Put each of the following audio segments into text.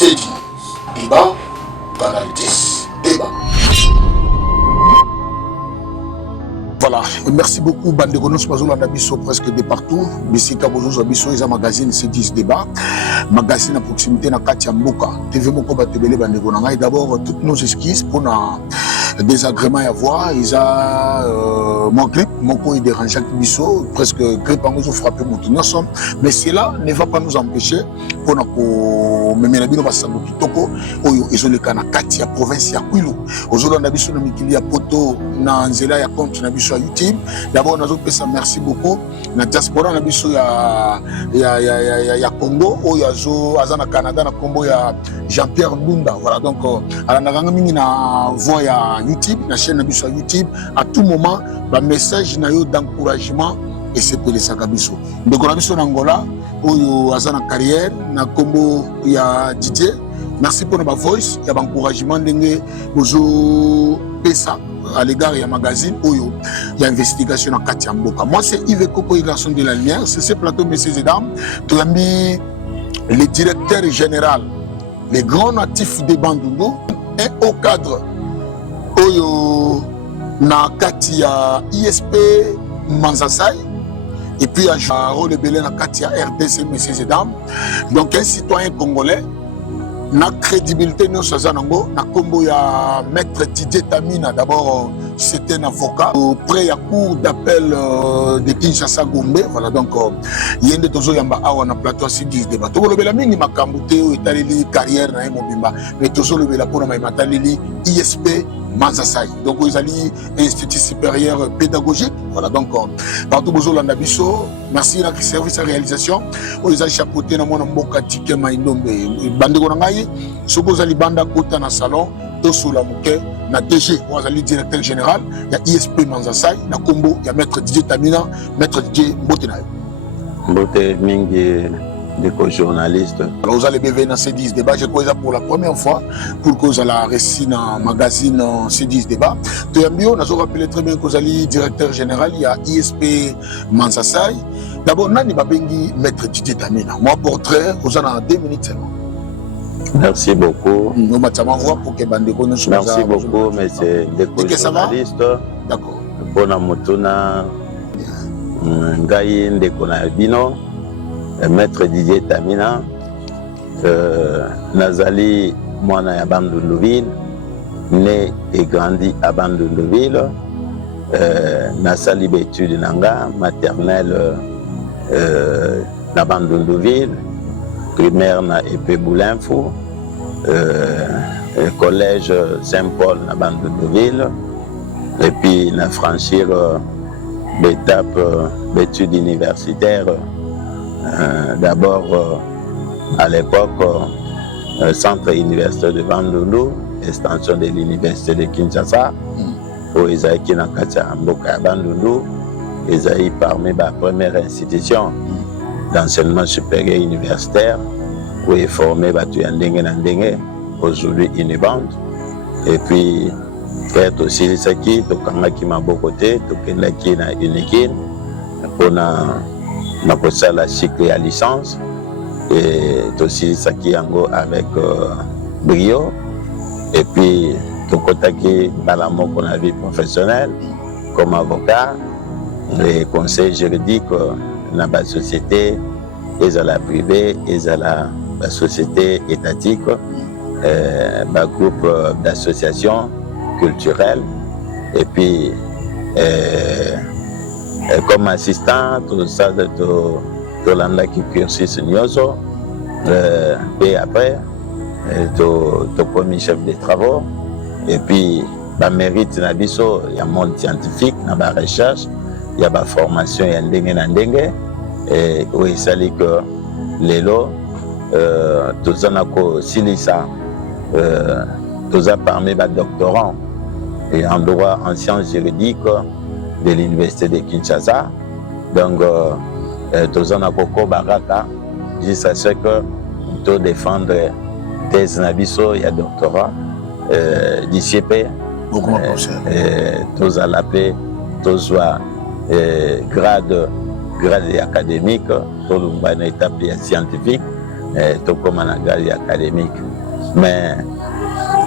C'est dit. Débat, Canal 10, débat. Voilà, merci beaucoup Bandeko nous sommes là presque de partout. Bisika bozo biso isa magazine C10 débat. Magazine à proximité na Katia Mboka. TV Moko Batebele Bandeko na ngai d'abord toutes nos excuses pour na désagrément à voir, ils a mon grippe, mon co est dérangé biso, presque grippe en nous frapper mon tout ensemble, mais cela ne va pas nous empêcher pour nous mener la bino basango kitoko oyo ezole kana Katia province ya Kwilu. Ozolo na biso na mikili ya poto na nzela ya compte na biso YouTube. D'abord nazo pesa merci beaucoup na diaspora na biso ya Congo oyo azana Canada na Congo ya Jean-Pierre Bunda. Voilà donc ala na mingi na voix ya YouTube, la chaîne de YouTube, à tout moment, un message d'encouragement et c'est pour les Sakabiso. Donc, on a vu son Angola, où il y a une carrière, na Combo, il y a Didier. Merci pour ma voice, il y a un encouragement de Pesa à l'égard de magazine, où il y a une investigation en Katia Mboka. Moi, c'est Yves Koko, garçon de la lumière, c'est ce plateau, messieurs et dames. Tu as mis le directeur général, les grands natifs de Bandungo, et au cadre oyo na kati ya ISP Manzasai et puis à le belé na kati ya RDC messieurs et dames. Donc un citoyen congolais na crédibilité nous sazanango na kombo ya maître Didier Tamina. D'abord c'était un avocat auprès à cour d'appel de Kinshasa Gombe. Voilà donc yende tozo yamba awa na plateau C10 débat to le bela mingi makambo te o etaleli carrière na mobimba mais tozo le bela pour na mataleli ISP Manzasai. Donc, vous allez Institut supérieur pédagogique. Voilà, donc, partout où vous avez merci à service de réalisation. Vous avez chapeauté dans mon mboka tike maindombe. Bandeko nangai, si vous allez banda kota na salon, to sous muke na DG, vous allez directeur général, il y a ISP Manzasai, na Combo, il y a maître Didier Tamina, maître Didier Mbotenaï. Mbote mingi des co-journalistes. Alors vous allez venir dans C10 débat, je crois pour la première fois pour que vous allez réciter dans le magazine C10 débat. Tout le monde, nous avons rappelé très bien que vous allez directeur général, il y a ISP Manzasai. D'abord, Nani Babengi, maître Didier Tamina. Moi, portrait, vous en avez 2 minutes seulement. Merci beaucoup. Nous m'attendons voir pour que Bandeko nous soit. Merci beaucoup, mais c'est des co-journalistes. D'accord. Bona Motuna, Ngaï Ndekona Bino. Maître Didier Tamina, Nazali Moana à Bandunduville, né et grandi à Bandunduville, Nasali Bétude Nanga, maternelle à Bandunduville, primaire na Épée Boulinfou, collège Saint-Paul à Bandunduville, et puis na franchir l'étape d'études universitaires. D'abord, à l'époque, centre universitaire de Bandundu, extension de l'université de Kinshasa, où ils ont été dans Bandundu, ils ont été parmi les premières institutions d'enseignement supérieur universitaire, où ils formé aujourd'hui Uniband. Et puis, fait aussi ce qui, qui m'a beaucoup côté, qui na Unikin, pour na la cycle à licence et aussi ça qui yango avec brio et puis tout côté qui dans la vie professionnelle comme avocat les conseils juridiques dans la société et à la privée et à la société étatique groupe d'associations culturelles et puis comme assistant, tout ça, tout l'anda qui cursus Nyoso, et après, tout premier chef de travaux, et puis, bah, mérite nabiso, il y a un monde scientifique, il y a la recherche, il y a la formation, il y a ndenge, et oui, ça dit que les lots, tout ça n'a qu'au silisa, tout ça parmi les doctorants, et en droit, en sciences juridiques, de l'université de Kinshasa. Donc, tous en Akoko Baraka, jusqu'à ce que nous défendre thèse Nabiso, il y a doctorat, d'ICP, tous à la paix, tous à grade académique, tous une étape scientifique, tokoma na gali académique. Mais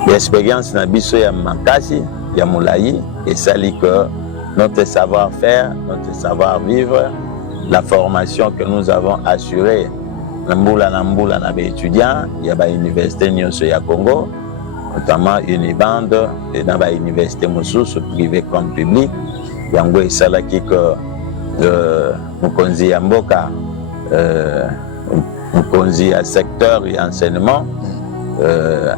l'expérience na biso ya makasi ya molai esali que notre savoir-faire, notre savoir-vivre, la formation que nous avons assurée na mbula na étudiants ya ba université nyonso ya Congo, notamment Uniband et na ba université mosusu privé comme public, yango esalaki que mokonzi ya mboka mokonzi ya secteur ya enseignement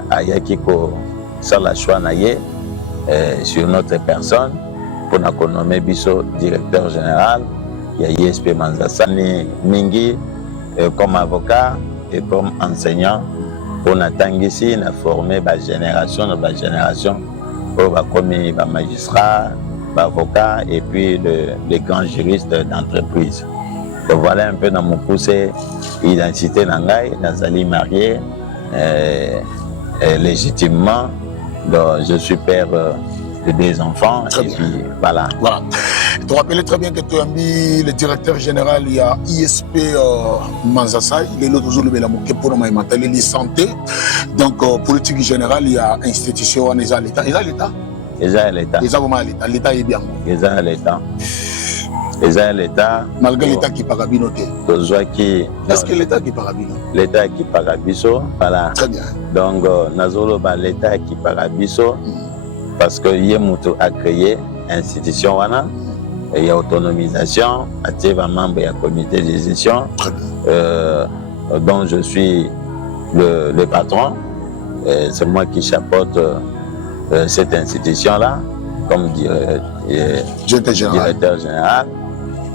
ayaki kosala choix na ye sur notre personne mpona konome biso directeur général ya ISP Manzasani mingi comme avocat et comme enseignant mpona tangisi na former bagénération na bagénération oyo bakomi bamagistrat avocat et puis les grands juristes d'entreprise. Donc voilà un peu dans mon poussé identité nangai, nazali marié légitimement. Donc je suis père de 2 enfants. Très et bien. Puis voilà. Voilà. Tu te rappelles très bien que tu as mis le directeur général, il y a ISP Manzasai, il est l'autre jour, il est pour la santé. Donc, politique générale, il y a institution, il y a l'État. Il y a l'État. Eza l'État. Il y a vraiment l'État. L'État est bien. Eza l'État. Eza l'État. Malgré l'État qui parabinoté. Est-ce que l'État qui parabino? L'État qui parabiso, voilà. Très bien. Donc, nazolo ba l'État qui parabiso, parce que Yemuto a créé institution wana, il y a autonomisation, il y a membre du comité de gestion, dont je suis le patron. C'est moi qui chapeaute cette institution-là, comme directeur général.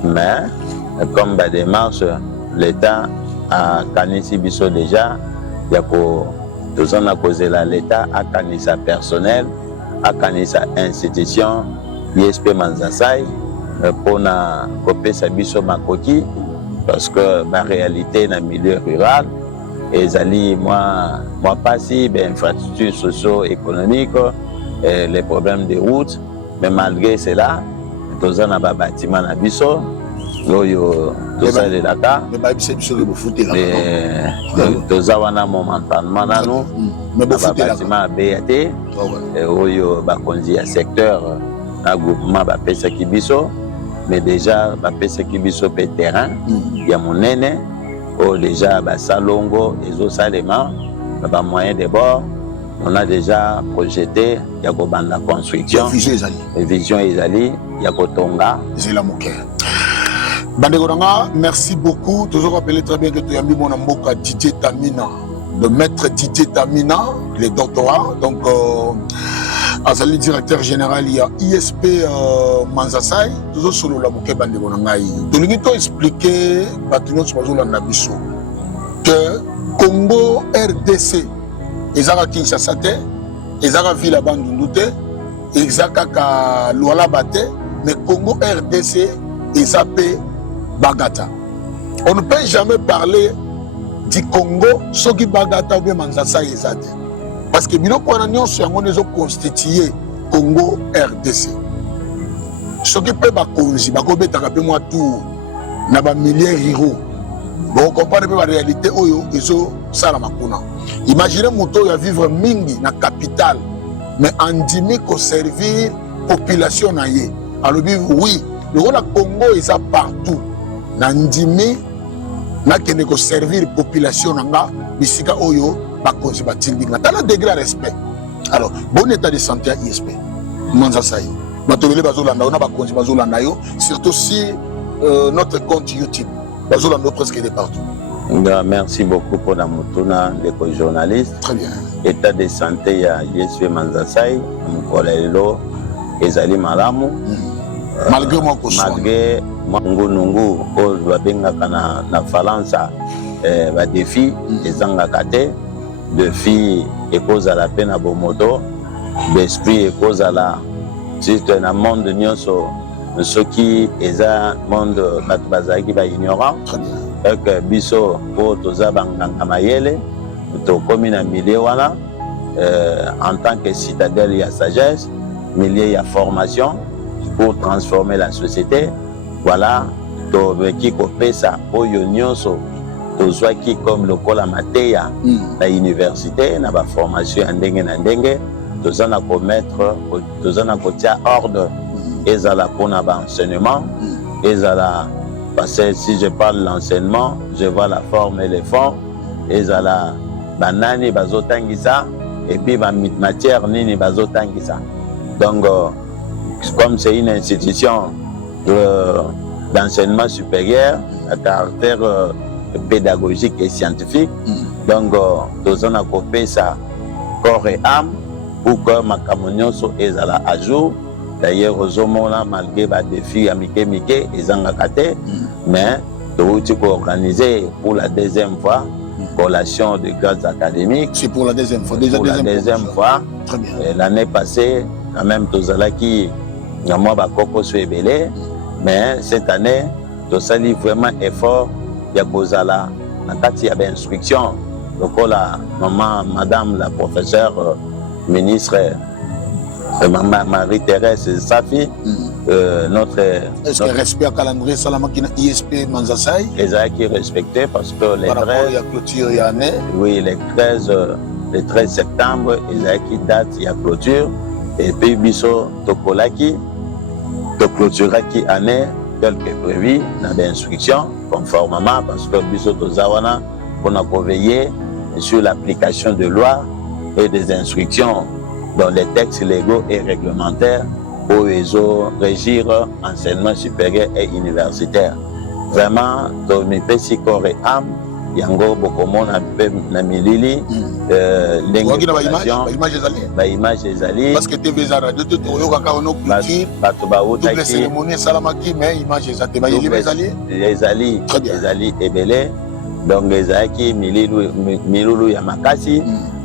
Mais, comme la démarche, l'État a canissé biso déjà, il y a tout ça, l'État a canissé personnel, a canissé institution, ISP Manzasai, pour na copier sa biso makoki, parce que la réalité dans le milieu rural, et zali moi pas si ben infrastructures socio-économiques, les problèmes de route, mais malgré cela, tous on a ba bâtiment na biso, loyo tous ça de Dakar, mais ba biso biso le foot là. Tous on a momentanément na nous, mais ba bâtiment BAT, et oyo ba konzi ya secteur na groupement ba pesa kibiso, mais déjà ba pesa kibiso pe terrain, ya monene. Oh, déjà, Salongo et Zosalema, moyen de bord, on a déjà projeté la construction. Vision Ezali, Yakotonga. Bandegoranga, merci beaucoup. Toujours rappelé très bien que tu as mis mon amboka Didier Tamina, le maître Didier Tamina, les doctorats. Donc, Azali directeur général, il y a ISP Manzasai, toujours sur le Laboké Bandegoranga. Tu as expliqué que Congo RDC, ils ont Kinshasa, ils ont Villa Bandundute, ils ont Luala Bate, mais Congo RDC, ils ont Bagata. On ne peut jamais parler du Congo, ce qui Bagata ou bien Manzasai et Zade. Parce que nous avons constitué Congo RDC. Ce qui peut être moi tout, na ba milliers riro. Bon, comparé avec la réalité, ils ont salamakuna. Imaginez moto ya vivre mingi na capitale, mais en dimi ko servir population na ye. Alors oui, le Congo est partout. Na ndimi na kene ko servir population nanga bisika oyo ba konzi ba tindinga. Dans le degré de respect. Alors, bon état de santé à ISP. Manzasai. Batobele bazolanda ona ba konzi bazolanda yo, surtout si notre compte YouTube. Bazolanda presque de partout. Merci beaucoup pour la mutuna les journalistes. Très bien. État de santé à ISP Manzasai, Mkolelo, Ezali Malamu. Malgré moi malgré Ngungu, Babengaka na Falansa, ba défi, ezanga kate, défi et cause à la peine à Bomoto, l'esprit et cause à la c'est un monde nyonso ceux qui est un monde qui va ignorant que biso pour toza banganga mayele to commune à milieu wana en tant que citadelle il y a sagesse milieu il y a formation pour transformer la société voilà to qui copé ça oyo nyonso tozwaki comme lokola mateya na université na formation ya ndenge na ndenge toza na komettre toza na kotia ordre ezala mpona enseignement ezala parce que si je parle l'enseignement je vois la forme et les fonds ezala banani bazotangisa et puis matière nini bazotangisa donc comme c'est une institution d'enseignement supérieur à caractère pédagogique et scientifique donc toza na kopesa corps et âme pour que makambo nyonso ezala à jour. D'ailleurs ozomona malgré ba défi ya mike ezangaka te mais touti ko organiser pour la deuxième fois collation de grades académiques. C'est pour la deuxième fois. Déjà pour la deuxième fois. Très bien. L'année passée quand même tozalaki na moi ba koko so ebele mais cette année tosali vraiment effort ya kozala na kati ya instruction lokola madame la professeure ministre Marie-Thérèse Safi, notre... Est-ce que respect à calendrier Salamaki na ISP Manzasai? Les a qui respecté parce que les 13... il y a clôture, il y a année. Oui, le 13 septembre, ils a qui date, il y a clôture. Et puis, biso Tokolaki, to clôturaki année, tel que prévu, dans l'instruction, conformément, parce que biso Tozawana, on a veiller sur l'application de lois et des instructions dans les textes légaux et réglementaires pour régir enseignement supérieur et universitaire. Vraiment, dans mes petits corps et âme, yango bokomo na milili l'image ezali parce que TV za radio to yoka ono culture bato bautaki double cérémonie salamaki mais image ezate ba ezali ebele donc ezaki milulu ya makasi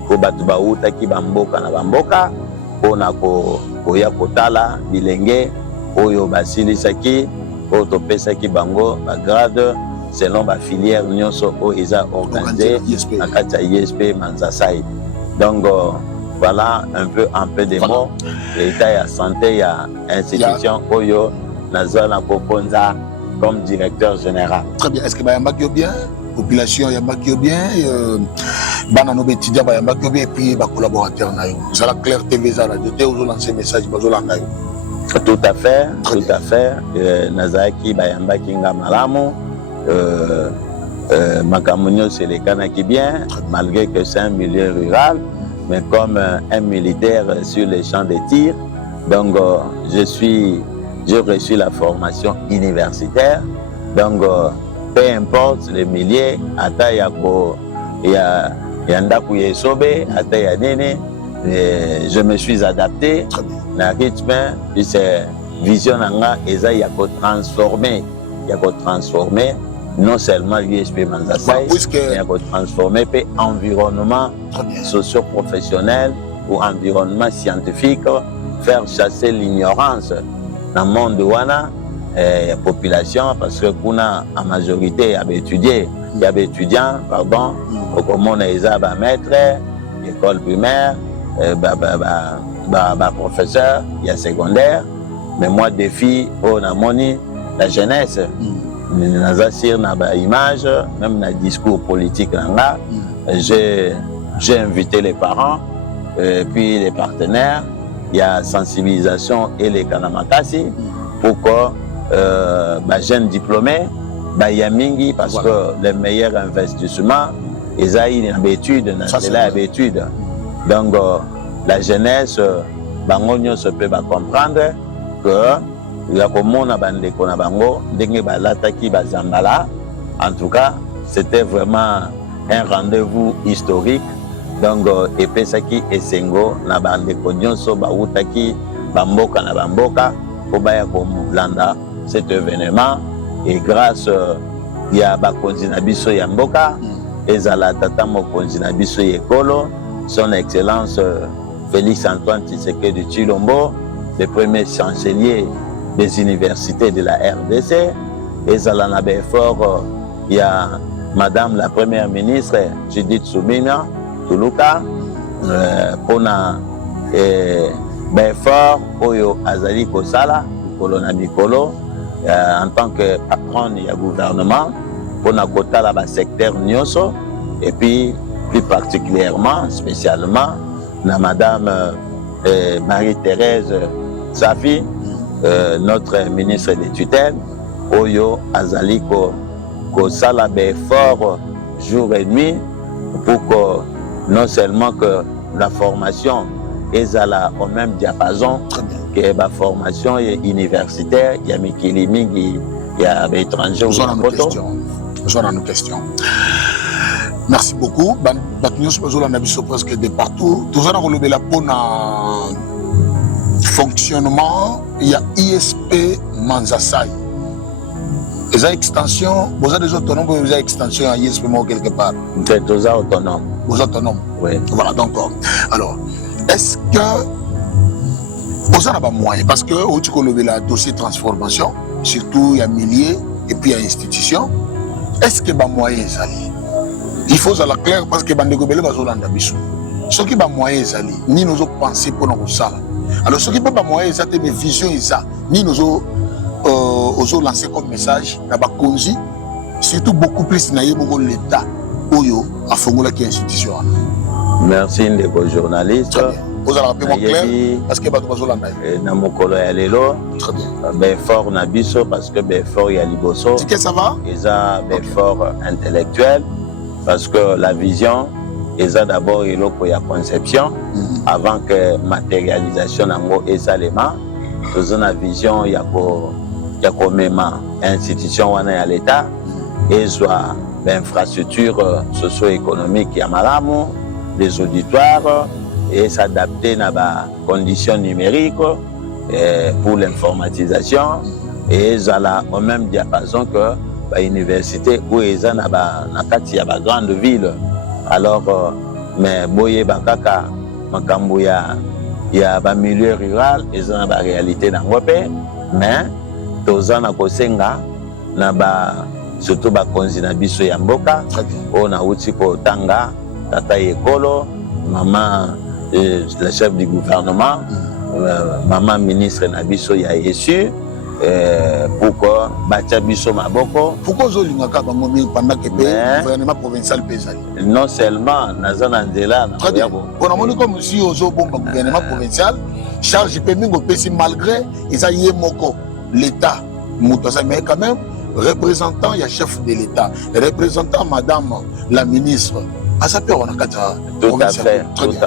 ko bato bautaki bamboka na bamboka mpona koya kotala bilenge oyo basilisaki oyo topesaki bango bagrade selon bafilière nyonso oyo eza organisé na kati ya ISP Manzasai. Donc voilà un peu de mots l'état ya santé ya institution oyo naza na kokonza comme directeur général. Très bien. Est-ce que bayambaki bien population yambaki bien bana no étudiants bayambaki bien et puis ba collaborateur na yo zala Clair TV za radio te ozo lancer message bazolanda yo? Tout à fait, tout à fait. Nazaki bayambaki nga malamu Makamunyo c'est les Kanaki bien malgré que c'est un milieu rural mais comme un militaire sur les champs de tir donc j'ai reçu la formation universitaire donc peu importe les milliers ata ya ndaku yesobe ata ya nene je me suis adapté na rythme de cette vision nanga eza ya ko transformer non seulement l'ISP Manzasai mais ya ko transformer pe environnement socio-professionnel ou environnement scientifique faire chasser l'ignorance dans le monde wana population parce que kuna en majorité y a étudiants pardon au comment ils a maître école primaire professeur il y a secondaire mais moi défi on a moni la jeunesse nazasir na ba image même na discours politique là j'ai invité les parents puis les partenaires il y a sensibilisation et les kanamakasi pour que jeunes diplômés yamingi parce que le meilleur investissement ils ont une habitude donc la jeunesse bangonyo se peut comprendre que la commune bandeko na bango ndenge balataki bazambala en tout cas c'était vraiment un rendez-vous historique donc epesaki esengo na bandeko nyonso bautaki bamboka na bamboka po baya kolanda cet événement et grâce ya bakonzi na biso ya mboka ezala tata mokonzi na biso ekolo son excellence Félix Antoine Tshisekedi Tshilombo le premier chancelier des universités de la RDC ezala na effort ya madame la première ministre Judith Suminwa Tuluka pona effort oyo azali kosala mikolo na mikolo en tant que patron du gouvernement pour na kota la secteur Nyoso, et puis plus particulièrement, spécialement, na Madame Marie-Thérèse Safi, notre ministre des tutelles, Oyo Azaliko, ko sala fort jour et nuit pour que non seulement que la formation est au même diapason que la formation universitaire, il y a Mikili Mingi, il y a des étrangers. Besoin de nos questions. Merci beaucoup. Nous presque de partout. Tout ça, on a pour fonctionnement. Il y a ISP Manzasai. Les extensions, vous avez des autonomes, vous avez extension à ISP quelque part. C'est tous autonomes. Vous autonomes. Oui. Voilà, donc. Alors, est-ce que vous avez des moyens? Parce que au le dossier transformation, surtout il y a milliers et puis il y a institutions. Est-ce que les moyens sont il faut ça la clair parce que bande gobele bazolanda biso. Ce qui ba moyen ezali ni nous penser pour nous ça. Alors ce qui pas moyen ça mes visions ça ni nous ozo lancer comme message na ba konzi surtout beaucoup plus na yebo l'état oyo afongola ki institution. Merci ndeko journaliste. Vous allez rappeler mon clair parce que bato bazolanda. Na mokolo ya lelo. Très bien. Ben fort na biso parce que ben fort ya liboso. Tu que ça va? Eza ben fort intellectuel. Parce que la vision est d'abord une conception avant que matérialisation et salema. Dans la vision, il y a même institution à l'État et soit l'infrastructure socio-économique qui a malamu, les auditoires et s'adapter à la conditions numériques pour l'informatisation et ça au même diapason que l'université où ils ont na grande ville. Alors mais boye bakaka makambo ya milieu rural ils ont la réalité dans ngopé mais tozana kosenga na surtout ba konzina biso ya mboka on a uti ko tanga tata ekolo maman la chef du gouvernement maman ministre na biso ya yesu pourquoi batia biso maboko pourquoi zolingaka bango pendant que le gouvernement provincial pesali non seulement nazana nzela na yabo on a moni comme si ozo bomba gouvernement provincial charge pe mingo pesi malgré ils a yé moko l'état muto ça mais quand même représentant ya chef de l'état représentant madame la ministre à sa peur on a kata tout à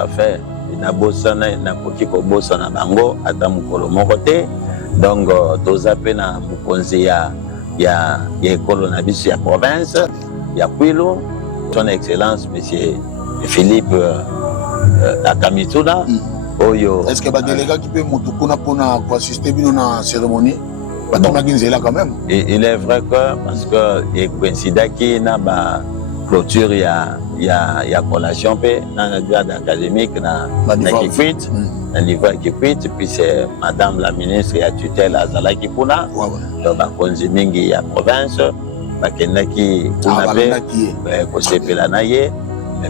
fait na bosana na koki ko bosana bango ata mukolo moko te. Donc, tous appels na mukonzi ya école na biso ya province ya Kwilu, son excellence monsieur Philippe Akamituna oyo. Est-ce que ba délégué qui peut mutukuna pour assister à la cérémonie? Quand même. Il est vrai que parce que il coïncide qui na ba clôture ya collation pe na garde académique na Kikwit. Un niveau qui quitte, puis c'est madame la ministre et tutelle Azala Kipuna, donc bakonzi mingi ya province, bakendaki kunape, kosepelanaye,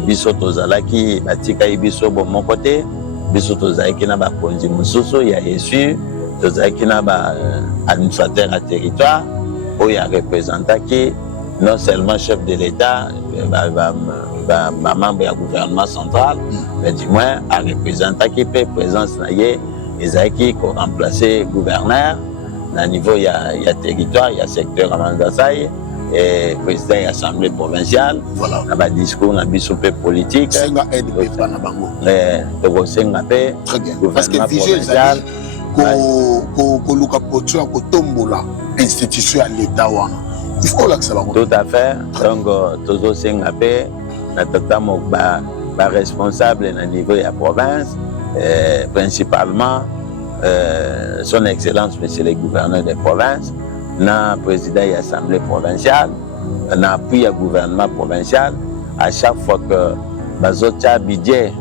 biso tozalaki batika biso bon mon côté, biso tozalaki na bakonzi mususu ya Yesu, tozalaki na ba administrateur à territoire, où ya représentaki non seulement chef de l'État, membre du gouvernement central, mais du moins à représenter qui peut présence naie, ils qui remplacer gouverneur, à niveau il y a territoire, il y a secteur Amandasaï et président de l'Assemblée provinciale, voilà. Il y a discours, il y a bisopé politique, très bien. Parce que provincial, institution à l'État. Il faut là que ça va. Tout à fait. Donc, toujours Singapé, notamment responsable au niveau de la province, principalement son excellence, monsieur le gouverneur de province, le président de l'Assemblée provinciale, l'appui au gouvernement provincial, à chaque fois que bazotia budget,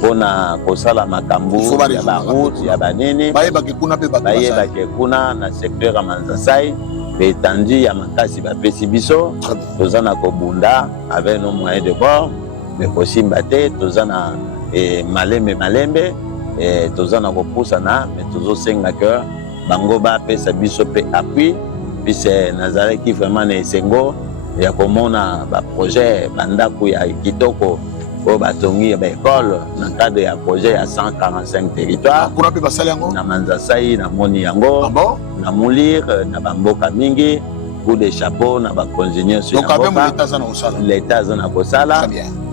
pour na kosala makambu, il y a la route, il y a banini, il y a na secteur à Manzasai. Étendu ya makasi ba pesi biso tozana ko bunda avec nos moyens de bord mais aussi mbate tozana malembe tozana ko pusana mais tozo senga que bango ba pesa biso pe appui puis c'est nazare qui vraiment na esengo ya komona ba projet bandako ya kitoko au batongi ba école dans le cadre ya projet à 145 territoires pour appeler basali yango na Manzasai na moni yango na Mulir na bamboka mingi coup de chapeau na ba ingénieur sur donc quand même l'état za na osala l'état za na kosala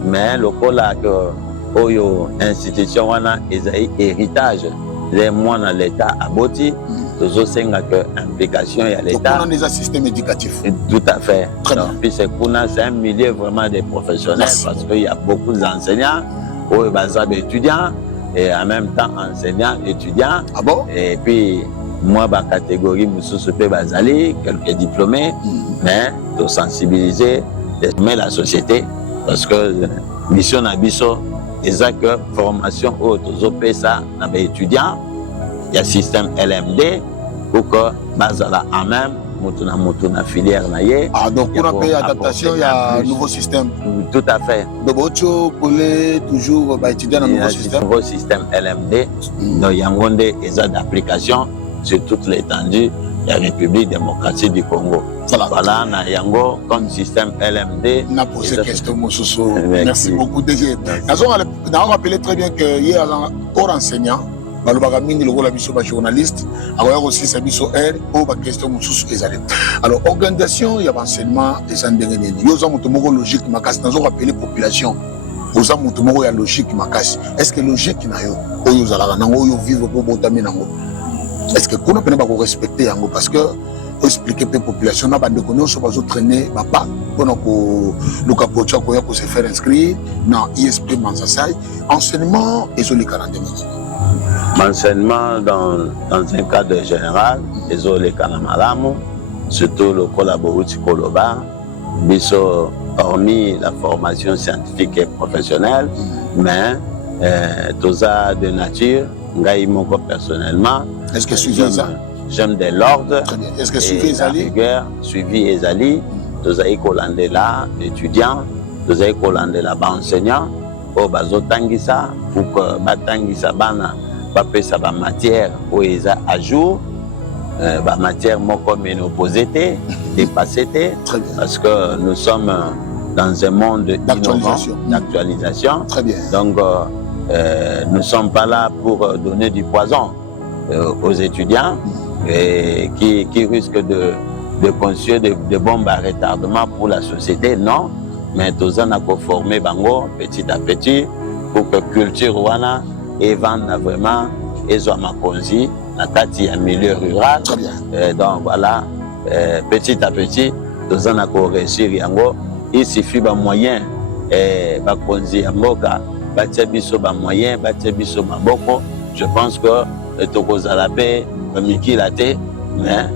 mais lokola que oyo institution wana ezai héritage les mois dans l'état aboti tozosenga que implication ya l'état on a des systèmes éducatifs tout à fait donc puis c'est un milieu vraiment des professionnels parce qu'il y a beaucoup d'enseignants ou bazar d'étudiants et en même temps enseignants étudiants et puis moi ba catégorie mususu pe bazali quelques diplômés mais de sensibiliser mais la société parce que mission na biso exact que formation au tozope ça na ba étudiants il y a système LMD pour que bazala en même mutuna filière na ye donc pour appeler adaptation il y a un nouveau système tout à fait donc ocho coller toujours ba étudiant dans nouveau système LMD donc yangonde eza d'application sur toute l'étendue de la République démocratique du Congo. Voilà, na yango comme système LMD. Na posé question Moussousou. Merci beaucoup DG. Nous avons rappelé très bien que hier un corps enseignant, balobaka mingi lokola biso ba journaliste, akoya aussi sa biso R pour ba question Moussousou ezali. Alors organisation ya enseignement eza ndenge nini. Yo za mutu moko logique makasi nazo rappeler population. Oza mutu moko ya logique makasi. Est-ce que logique na yo oyo zalaka nango oyo vivre pour botami nango? Est-ce que qu'on a pas respecter yango parce que expliquer aux populations na bande ko nyonso bazo traîner papa pona ko luka pocha ko ya ko se faire inscrire na ISP Manzasai enseignement ezolika na ndenge. Enseignement dans un cadre général ezolika na malamu surtout le collaboratif koloba biso hormis la formation scientifique et professionnelle mais toza de nature ngai moko personnellement. Est-ce que suivi ça? J'aime de l'ordre. Est-ce que suivi Ezali? Suivi Ezali. Nous avons commandé là, étudiants. Nous avons commandé là, enseignants. Pour bazo tangisa, pour que batangisa bana, pape sa ba matière où ils a à jour, ba matière moko ménopausité, dépassé, parce que nous sommes dans un monde d'actualisation. Très bien. Donc nous ne sommes pas là pour donner du poison aux étudiants qui risquent de construire de bombes à retardement pour la société, non. Mais tous en a conformé bango petit à petit pour que culture wana et vendre vraiment et soit ma consi la kati en milieu rural. Donc voilà, petit à petit tous en a réussir yango. Il suffit d'un moyen ba consi yangoka batia biso ba moyen batia biso maboko. Je pense que tokozala pe mikila te mais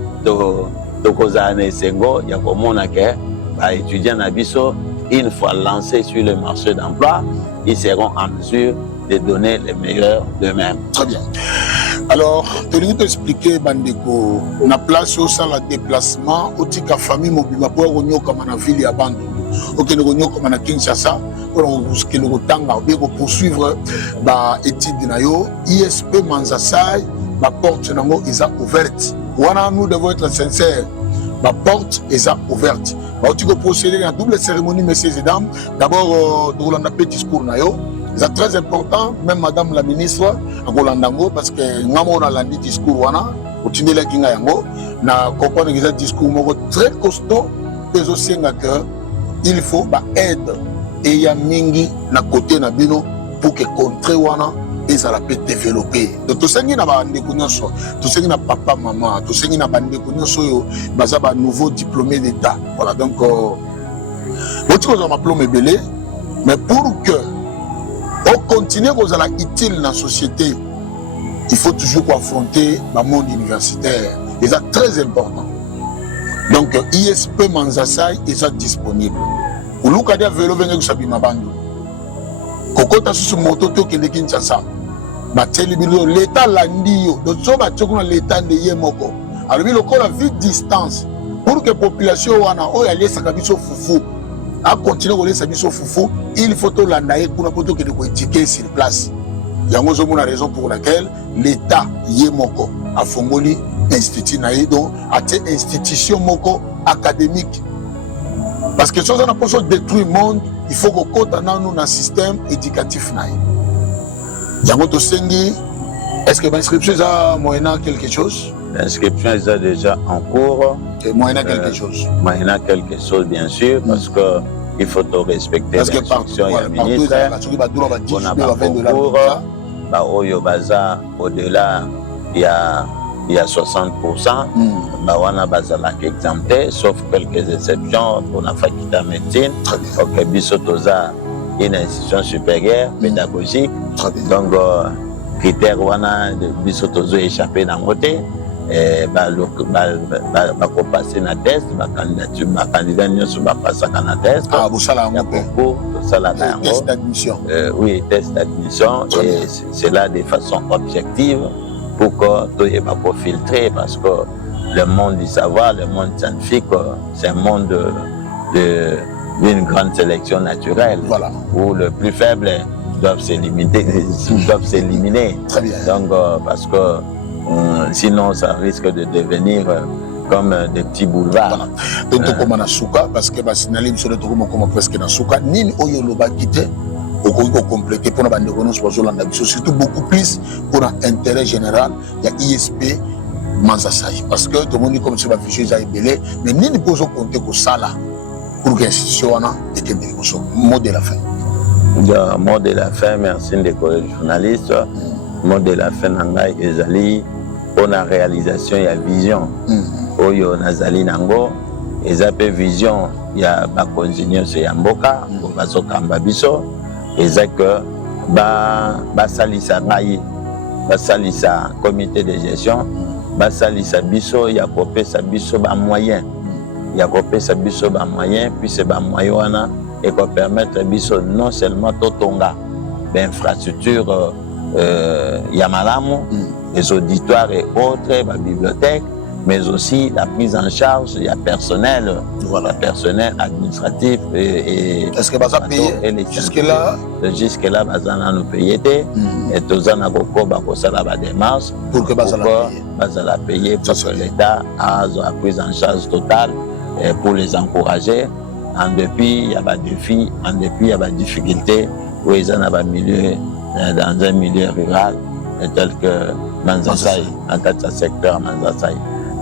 tokozala na esengo ya komona ke ba étudiants na biso une fois lancés sur le marché d'emploi, ils seront en mesure de donner les meilleurs d'eux-mêmes. Très bien. Alors, tu veux t'expliquer, Bandeko, na place au sein de déplacement, au tika famille mobile, pour revenir comme en ville à Bandou, au Kénégonio comme en Kinshasa, pour poursuivre l'étude nayo, ISP Manzasai, la porte est ouverte. Nous devons être sincères. La porte est ouverte. Tu peux procéder à la double cérémonie, messieurs et dames. D'abord, nous avons un discours. C'est très important, même madame la ministre, parce que nous avons un discours. Nous discours très costaud. Il faut aide. Et il y a mingi na côté na bino pour que contre wana et ça la peut développer. Donc tout ça qui na ba ndeko nyonso, tout ça qui na papa maman, tout ça qui na ba ndeko nyonso yo baza ba nouveau diplômé d'état. Voilà donc votre chose ma diplôme belé mais pour que on continue aux ala utile dans la société, il faut toujours affronter le monde universitaire. Et c'est très important. Donc ISP Manzasai est disponible. Pour nous, quand on vélo, venez vous ma bande. Quand on a sur moto, qui est Kinshasa, l'État l'a dit, donc l'État de Yemoko. Alors, il a vite distance pour que la population ait sa foufou. À continuer à laisser sa foufou, il faut que l'Andaï pour la étiqueter sur place. Il y a une raison pour laquelle l'État Yemoko a fondé l'institut Naïdo, a une institution moko académique. Parce que si on a besoin de détruire le monde, il faut qu'on compte dans un système éducatif. Yango Sengi, est-ce que l'inscription est moyennant quelque chose? L'inscription est déjà en cours. Moyennant quelque chose. Moyennant quelque chose, bien sûr, parce que il faut respecter l'instruction et le ministre. On a pas concours. Au Baza, au-delà, il y a 60%. On a Bazala qui est exempté, sauf quelques exceptions. On a faculté médecine. Ok, Bissotoza, une institution supérieure, pédagogique. Donc, critère de Bissotozo échappé dans le côté. Passer na test, candidat nous va passer na test. Ah, vous savez un peu. Test d'admission. Oui, test d'admission. Et c'est là de façon objective pour que tout n'est pas filtré, parce que le monde du savoir, le monde scientifique, c'est un monde d'une grande sélection naturelle. Voilà. Où le plus faible doivent s'éliminer. Très bien. Donc, parce que sinon, ça risque de devenir comme des petits boulevards. Donc, comme on a souka, parce que signalé sur le tour, comme presque dans souka, ni oyoloba quitté, au compléter pour la bande surtout beaucoup plus pour l'intérêt général, il y a ISP Manzasai. Parce que tout le monde dit comme si la fichier est belé, mais ni ne peut compter que ça là pour que l'institution ait été belé. Mot de la fin. Mot de la fin, merci des collègues journalistes. Mot de la fin, Nangai Ezali, pour la réalisation, il y a vision. Oyo Nazali Nango, et zappé vision, il y a Bakonzinyo Seyamboka, Bazokamba Biso, et que Basalisa Rayi, Basalisa comité de gestion, Basalisa Biso, il y a copé sa Biso bas moyen. Il y a copé sa Biso bas moyen, puis c'est bas moyen, et qu'on permettre Biso non seulement Totonga, d'infrastructures. Yamalamu, les auditoires et autres, la bibliothèque, mais aussi la prise en charge, il y a personnel, voilà, personnel administratif et est-ce que ça paye jusque-là? Jusque-là, Bazana nous payait, et Tozana Boko, Bakosala la démarche pour que Bazala paye, pour que l'État a la prise en charge totale pour les encourager. En dépit, il y a des défis, en dépit, il y a des difficultés, où ils ont un milieu. Dans un milieu rural tel que Manzasai, en cas de secteur Manzasai.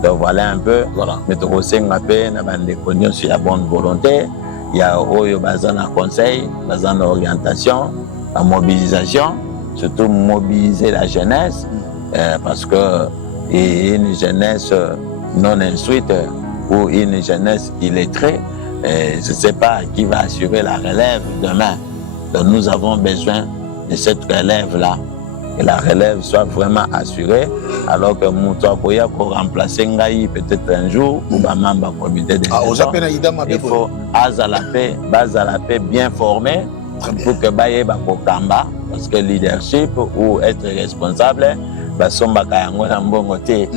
Donc voilà un peu. Mais tu sais, on a des conditions sur la bonne volonté. Il y a Oyo Bazana conseil, Bazana orientation, la mobilisation, surtout mobiliser la jeunesse, parce que une jeunesse non instruite ou une jeunesse illettrée, je ne sais pas qui va assurer la relève demain. Donc nous avons besoin de cette relève-là, que la relève soit vraiment assurée, alors que Moutoua Boya pour remplacer Ngaï peut-être un jour, ou Bamamba comité de gestion, il faut Azalapé bien formé pour que Baye Bakokamba, parce que leadership ou être responsable, Basombaka yango na mbongo te,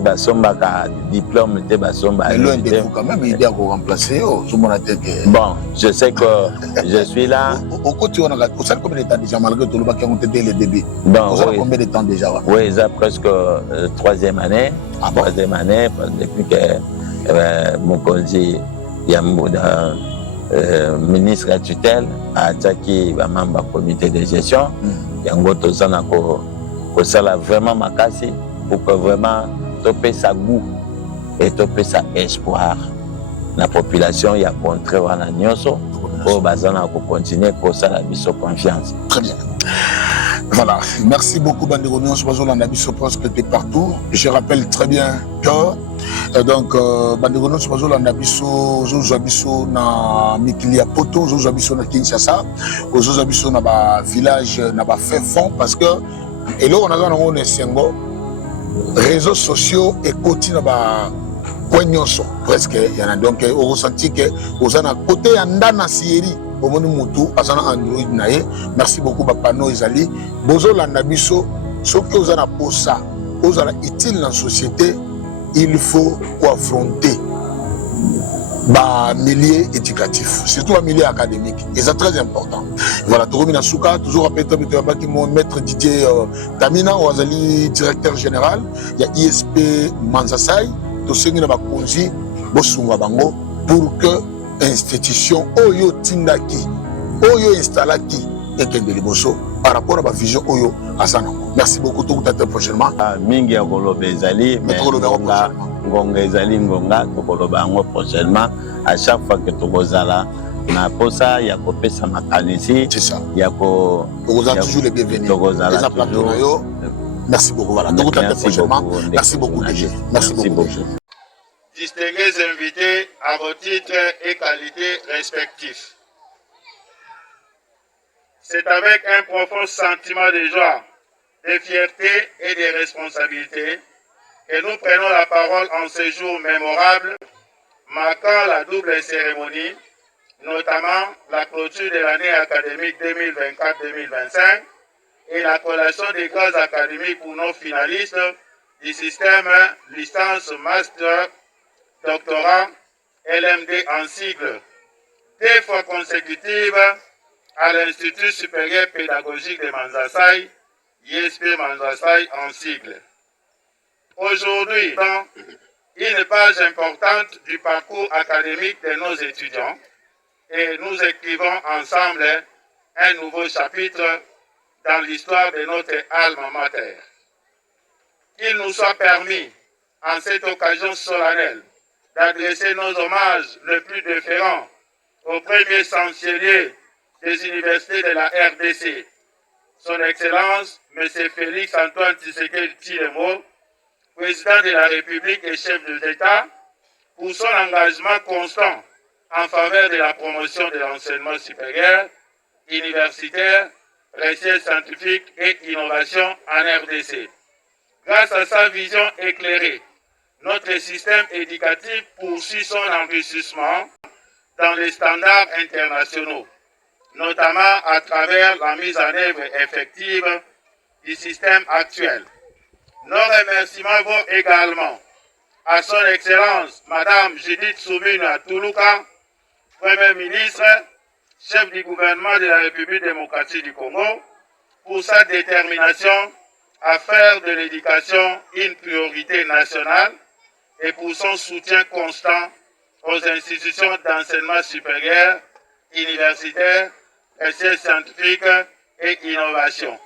Basombaka diplôme te, Basomba. Loin de vous quand même, il y a pour remplacer. Bon, je sais que je suis là. Au côté, on a combien de temps déjà, malgré tout le bac qui ont été le début? Bon, on a combien de temps déjà? Oui, ça presque troisième année. Troisième année, depuis que mon collègue Yamouda, ministre à tutelle, a attaqué le membre du comité de gestion. Yango Tozana que ça a vraiment makasi pour que vraiment topé sa goût et topé sa espoir. La population y a montré wana nyonso pour bazana pour continuer pour ça la mise confiance. Très bien. Voilà, merci beaucoup Bandeko Nyonso bazona na biso presque de partout. Je rappelle très bien que donc Bandeko Nyonso bazona na biso zo biso na mikili ya poto zo biso na Kinshasa, zo biso na ba village na ba fait fond parce que et là on a dans on sengo réseaux sociaux et continue ba nyonso presque il y en a donc au ressenti que aux ana côté ndana sieri omoni mutu azana Android nae. Merci beaucoup bapano ezali bozolanda biso soki ozana posa ozala utile dans la société, il faut affronter milieu éducatif, surtout un milieu académique, et c'est très important. Voilà, Toromina Souka, toujours rappelé que mon maître Didier Tamina, Ouazali, directeur général, il y a ISP Manzasai, Tosengi Nabakonzi, Bosunga Bango, pour que institution oyo tindaki oyo installaki ekende liboso par rapport à ma vision oyo azanango. Merci beaucoup, tout à prochainement. Mingi ya koloba ezali mais ngonga ezali ngonga tokoloba yango prochainement à chaque fois que tokozala na posa ya kopesa makanisi ya ko toujours les bienvenus tokozala toujours. Merci beaucoup, voilà, tout à prochainement. Merci beaucoup DG. Merci beaucoup. Distingués invités à vos titres et qualités respectifs. C'est avec un profond sentiment de joie, de fierté et de responsabilité que nous prenons la parole en ce jour mémorable, marquant la double cérémonie, notamment la clôture de l'année académique 2024-2025 et la collation des grades académiques pour nos finalistes du système licence master doctorat LMD en sigle, 2 fois consécutives à l'Institut supérieur pédagogique de Manzasai, ISP Manzasai en sigle. Aujourd'hui, dans une page importante du parcours académique de nos étudiants, et nous écrivons ensemble un nouveau chapitre dans l'histoire de notre alma mater. Qu'il nous soit permis, en cette occasion solennelle, d'adresser nos hommages les plus déférents au premier chancelier des universités de la RDC, Son Excellence M. Félix Antoine Tshisekedi Tshilombo, président de la République et chef de l'État, pour son engagement constant en faveur de la promotion de l'enseignement supérieur, universitaire, recherche scientifique et innovation en RDC. Grâce à sa vision éclairée, notre système éducatif poursuit son enrichissement dans les standards internationaux, notamment à travers la mise en œuvre effective du système actuel. Nos remerciements vont également à son Excellence Madame Judith Soumina Toulouka, Premier ministre, chef du gouvernement de la République démocratique du Congo, pour sa détermination à faire de l'éducation une priorité nationale et pour son soutien constant aux institutions d'enseignement supérieur, universitaire, recherche scientifique et innovation.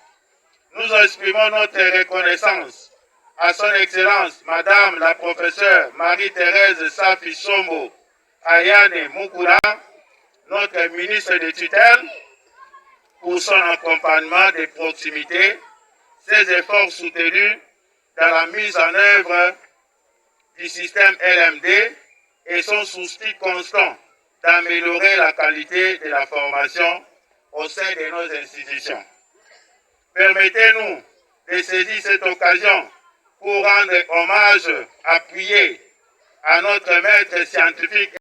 Nous exprimons notre reconnaissance à son Excellence Madame la professeure Marie-Thérèse Safi Sombo Ayane Mukula, notre ministre de tutelle, pour son accompagnement de proximité, ses efforts soutenus dans la mise en œuvre du système LMD et son souci constant d'améliorer la qualité de la formation au sein de nos institutions. Permettez-nous de saisir cette occasion pour rendre hommage appuyé à notre maître scientifique